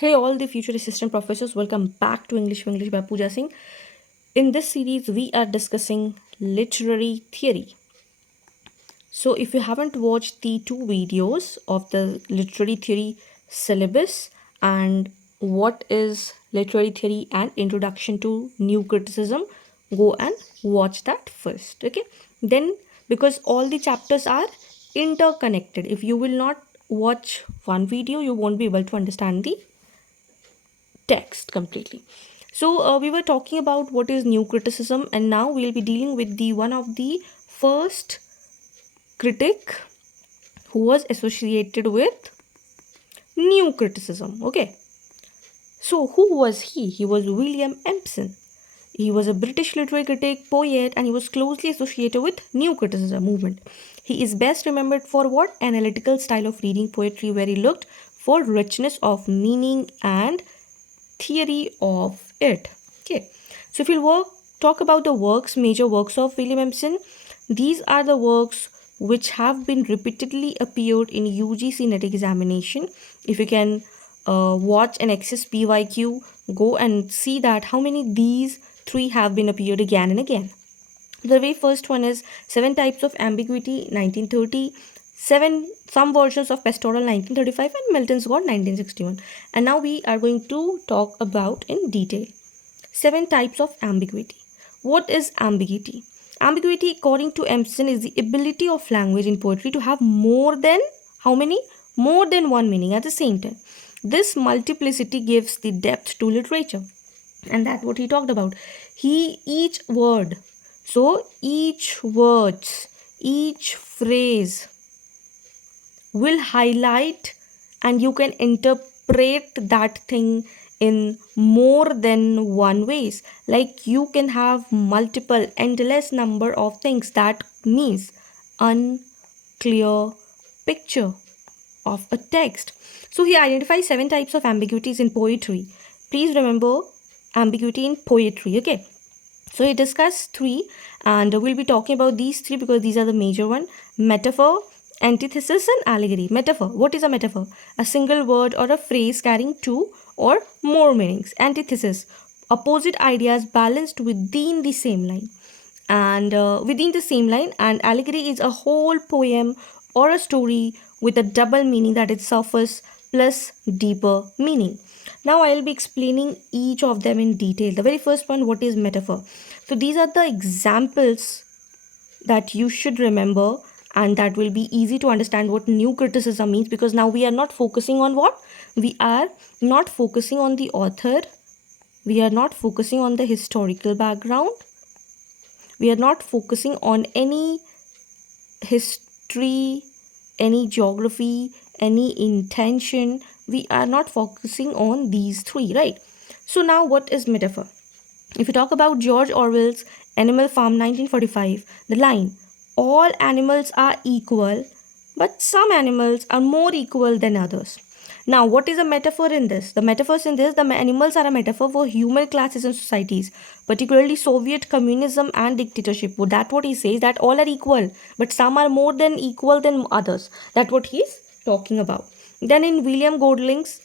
Hey all the future assistant professors, welcome back to English by Pooja Singh. In this series, we are discussing literary theory. So if you haven't watched the two videos of the literary theory syllabus and what is literary theory and introduction to new criticism, go and watch that first. Okay. Then because all the chapters are interconnected, if you will not watch one video, you won't be able to understand the text completely. So we were talking about what is new criticism, and now we'll be dealing with the one of the first critic who was associated with new criticism. Okay, so who was he? He was William Empson. He was a British literary critic, poet, and he was closely associated with new criticism movement. He is best remembered for what analytical style of reading poetry, where he looked for richness of meaning and theory of it. Okay, so if we'll talk about the major works of William Empson, these are the works which have been repeatedly appeared in UGC NET examination. If you can watch and access PYQ, go and see that how many these three have been appeared again and again. The very first one is 7 Types of Ambiguity, 1930. Some Versions of Pastoral, 1935, and Milton's God, 1961. And now we are going to talk about in detail 7 types of ambiguity. What is ambiguity? Ambiguity, according to Empson, is the ability of language in poetry to have more than how many? More than one meaning at the same time. This multiplicity gives the depth to literature, and that's what he talked about. Each word, so each words, each phrase will highlight, and you can interpret that thing in more than one ways. Like you can have multiple endless number of things. That means unclear picture of a text. So he identifies 7 types of ambiguities in poetry. Please remember ambiguity in poetry. Okay, so he discussed 3, and we'll be talking about these 3 because these are the major one: metaphor, antithesis, and allegory. Metaphor. What is a metaphor? A single word or a phrase carrying 2 or more meanings. Antithesis. Opposite ideas balanced within the same line. And and allegory is a whole poem or a story with a double meaning, that is surface plus deeper meaning. Now I will be explaining each of them in detail. The very first one, what is metaphor? So these are the examples that you should remember, and that will be easy to understand what new criticism means, because now we are not focusing on what? We are not focusing on the author. We are not focusing on the historical background. We are not focusing on any history, any geography, any intention. We are not focusing on these 3, right? So now what is metaphor? If you talk about George Orwell's Animal Farm 1945, the line, all animals are equal, but some animals are more equal than others. Now, what is a metaphor in this? The metaphors in this, the animals are a metaphor for human classes and societies, particularly Soviet communism and dictatorship. Well, that's what he says, that all are equal, but some are more than equal than others. That's what he's talking about. Then in William Golding's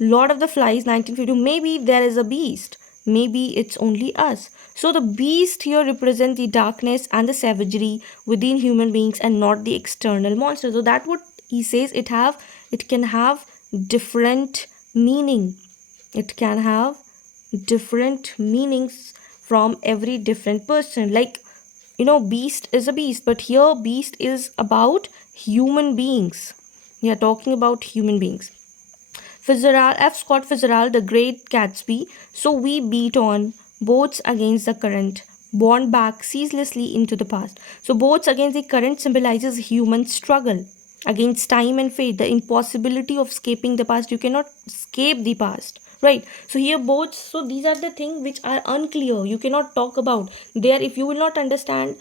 Lord of the Flies 1952, maybe there is a beast. Maybe it's only us. So the beast here represents the darkness and the savagery within human beings and not the external monster. So that's what he says. It can have different meaning. It can have different meanings from every different person. Like, beast is a beast, but here beast is about human beings. We are talking about human beings. F. Scott Fitzgerald, The Great Gatsby. So we beat on, boats against the current, borne back ceaselessly into the past. So boats against the current symbolizes human struggle against time and fate, the impossibility of escaping the past. You cannot escape the past, right? So here boats, so these are the things which are unclear. You cannot talk about there. If you will not understand,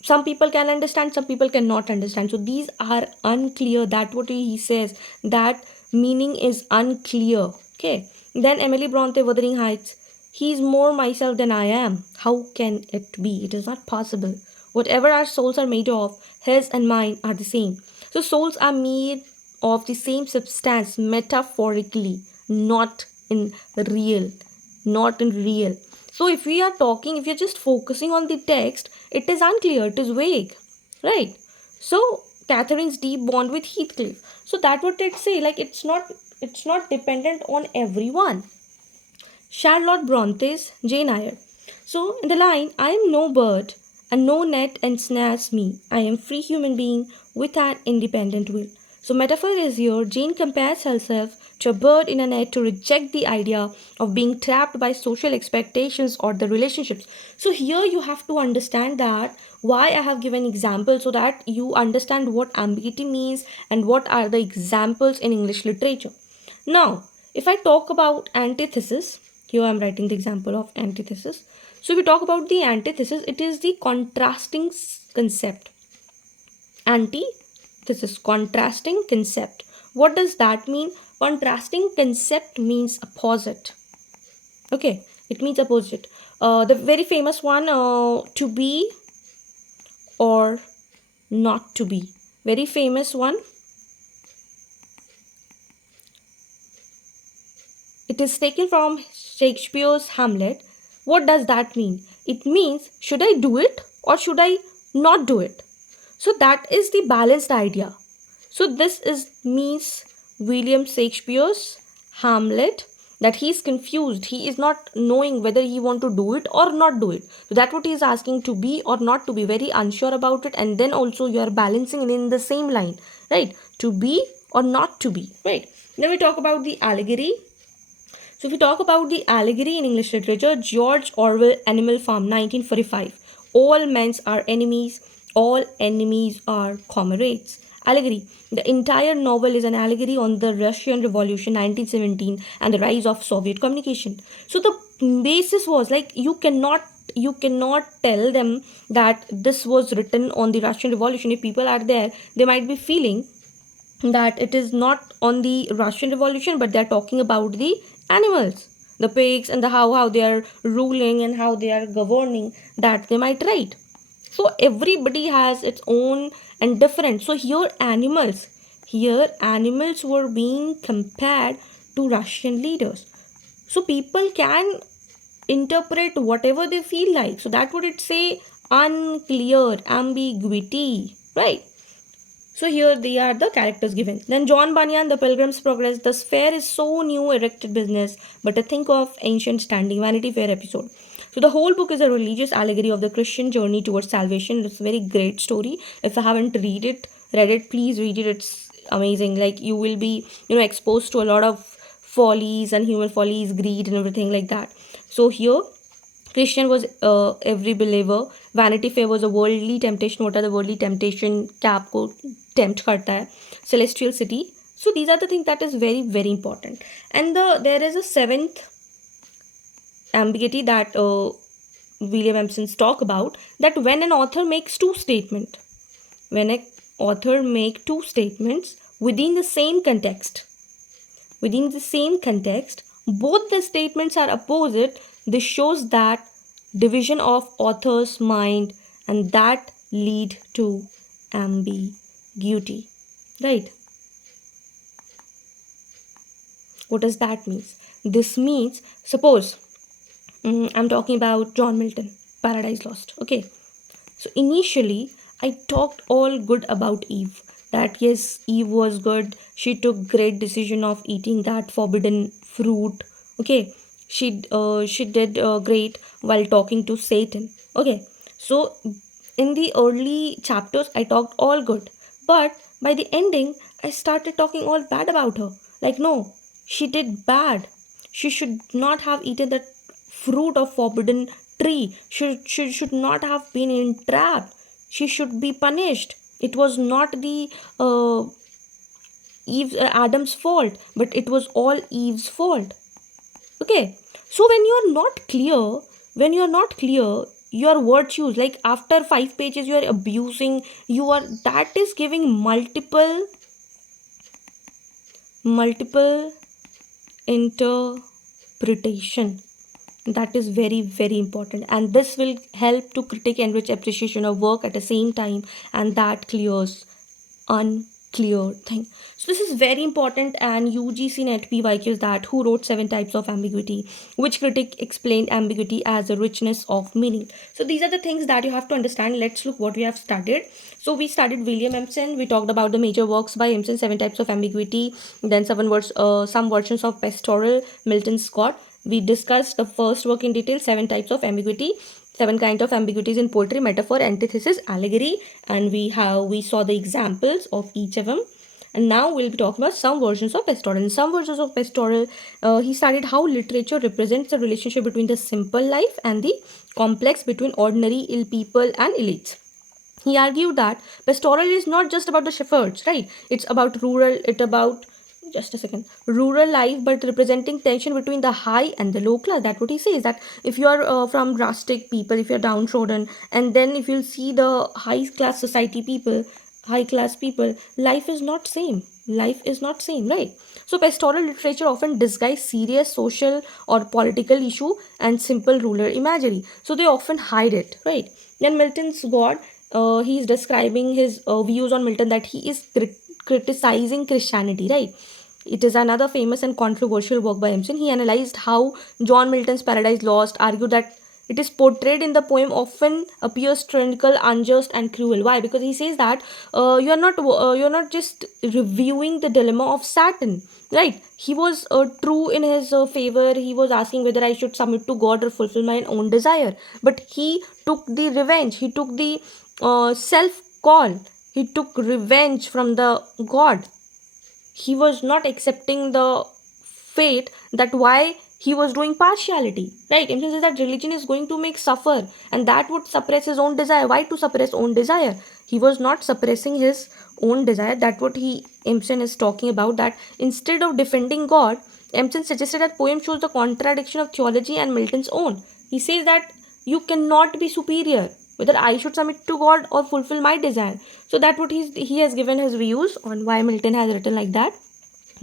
some people can understand, some people cannot understand. So these are unclear. That what he says, that meaning is unclear. Okay. Then Emily Bronte, Wuthering Heights. He is more myself than I am. How can it be? It is not possible. Whatever our souls are made of, his and mine are the same. So souls are made of the same substance metaphorically, not in real. Not in real. So if we are talking, if you're just focusing on the text, it is unclear, it is vague, right? So Catherine's deep bond with Heathcliff. So that what it say, like it's not dependent on everyone. Charlotte Bronte's Jane Eyre. So in the line, I am no bird, and no net ensnares me. I am free human being with an independent will. So metaphor is here. Jane compares herself to a bird in a net to reject the idea of being trapped by social expectations or the relationships. So here you have to understand that why I have given examples so that you understand what ambiguity means and what are the examples in English literature. Now, if I talk about antithesis, here I am writing the example of antithesis. So, if we talk about the antithesis, it is the contrasting concept. Antithesis, contrasting concept. What does that mean? Contrasting concept means opposite. Okay, it means opposite. The very famous one, to be or not to be. Very famous one. It is taken from Shakespeare's Hamlet. What does that mean? It means, should I do it or should I not do it? So that is the balanced idea. So this is means William Shakespeare's Hamlet, that he is confused. He is not knowing whether he want to do it or not do it. So that's what he is asking, to be or not to be, very unsure about it. And then also you are balancing it in the same line, right? To be or not to be, right? Then we talk about the allegory. So if we talk about the allegory in English literature, George Orwell, Animal Farm, 1945. All men are enemies, all enemies are comrades. Allegory. The entire novel is an allegory on the Russian Revolution 1917 and the rise of Soviet communication. So the basis was like you cannot tell them that this was written on the Russian Revolution. If people are there, they might be feeling that it is not on the Russian Revolution, but they're talking about the animals, the pigs, and the how they are ruling and how they are governing, that they might write. So everybody has its own and different. So here animals were being compared to Russian leaders. So people can interpret whatever they feel like. So that would it say unclear, ambiguity, right? So here they are the characters given. Then John Bunyan, The Pilgrim's Progress. This fair is so new erected business, but to think of ancient standing. Vanity Fair episode. So the whole book is a religious allegory of the Christian journey towards salvation. It's a very great story. If you haven't read it, please read it. It's amazing. Like you will be, exposed to a lot of follies and human follies, greed and everything like that. So here Christian was every believer. Vanity Fair was a worldly temptation. What are the worldly temptation? Cap को tempt करता है. Celestial City. So these are the things that is very, very important. And there is a seventh ambiguity that William Empson talk about, that when an author makes two statements, within the same context, both the statements are opposite. This shows that division of author's mind, and that lead to ambiguity, right? What does that mean? This means, suppose I'm talking about John Milton, Paradise Lost. Okay, so initially I talked all good about Eve, that yes, Eve was good. She took great decision of eating that forbidden fruit. Okay, she did great while talking to Satan. Okay, so in the early chapters I talked all good, but by the ending I started talking all bad about her. Like, no, she did bad. She should not have eaten that fruit of forbidden tree. She should not have been entrapped. She should be punished. It was not the Adam's fault, but it was all Eve's fault. Okay, so when you are not clear, your virtues, like after 5 pages you are abusing, that is giving multiple interpretation. That is very, very important, and this will help to critique, enrich, appreciation of work at the same time, and that clears clear thing. So this is very important, and UGC NET PYQs that who wrote 7 types of ambiguity, which critic explained ambiguity as a richness of meaning. So these are the things that you have to understand. Let's look what we have studied. So we studied William Empson. We talked about the major works by Empson, 7 types of ambiguity, then some versions of pastoral, Milton Scott. We discussed the first work in detail, 7 types of ambiguity, 7 kinds of ambiguities in poetry, metaphor, antithesis, allegory, and we saw the examples of each of them. And now we'll be talking about some versions of pastoral. In some versions of pastoral, he studied how literature represents the relationship between the simple life and the complex, between ordinary ill people and elites. He argued that pastoral is not just about the shepherds, right? It's about rural life, but representing tension between the high and the low class. That's what he says, that if you are from rustic people, if you're downtrodden, and then if you'll see the high class society people, high class people, life is not same, right? So pastoral literature often disguise serious social or political issue and simple rural imagery, so they often hide it, right? Then Milton's God, he is describing his views on Milton, that he is criticizing Christianity, right? It is another famous and controversial work by Empson. He analyzed how John Milton's Paradise Lost argued that it is portrayed in the poem often appears tyrannical, unjust, and cruel. Why? Because he says that you're not just reviewing the dilemma of Saturn, right? He was true in his favor. He was asking whether I should submit to God or fulfill my own desire. But he took the revenge. He took the self call. He took revenge from the God. He was not accepting the fate, that why he was doing partiality, right? Empson says that religion is going to make suffer, and that would suppress his own desire. Why to suppress own desire? He was not suppressing his own desire. That what Empson is talking about, that instead of defending God, Empson suggested that poem shows the contradiction of theology and Milton's own. He says that you cannot be superior, whether I should submit to God or fulfill my desire. So that what he has given his views on why Milton has written like that.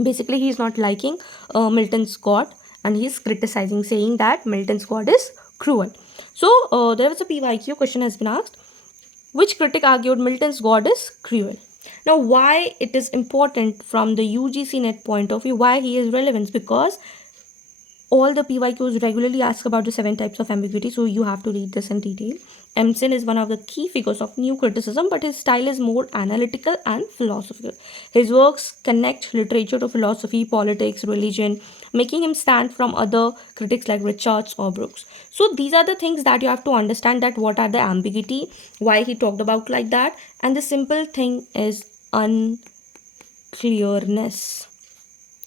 Basically, he is not liking Milton's God, and he is criticizing, saying that Milton's God is cruel. So there was a PYQ question has been asked. Which critic argued Milton's God is cruel? Now, why it is important from the UGC NET point of view, why he is relevant? Because all the PYQs regularly ask about the 7 types of ambiguity, so you have to read this in detail. Empson is one of the key figures of new criticism, but his style is more analytical and philosophical. His works connect literature to philosophy, politics, religion, making him stand from other critics like Richards or Brooks. So these are the things that you have to understand, that what are the ambiguity, why he talked about like that, and the simple thing is unclearness.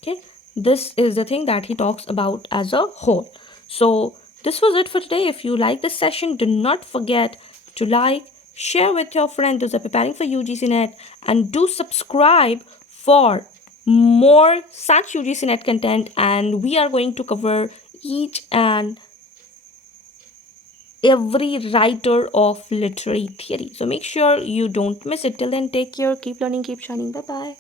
Okay, this is the thing that he talks about as a whole. So this was it for today. If you like this session, do not forget to like, share with your friends those are preparing for UGC NET, and do subscribe for more such UGC NET content, and we are going to cover each and every writer of literary theory. So make sure you don't miss it. Till then, take care, keep learning, keep shining. Bye bye.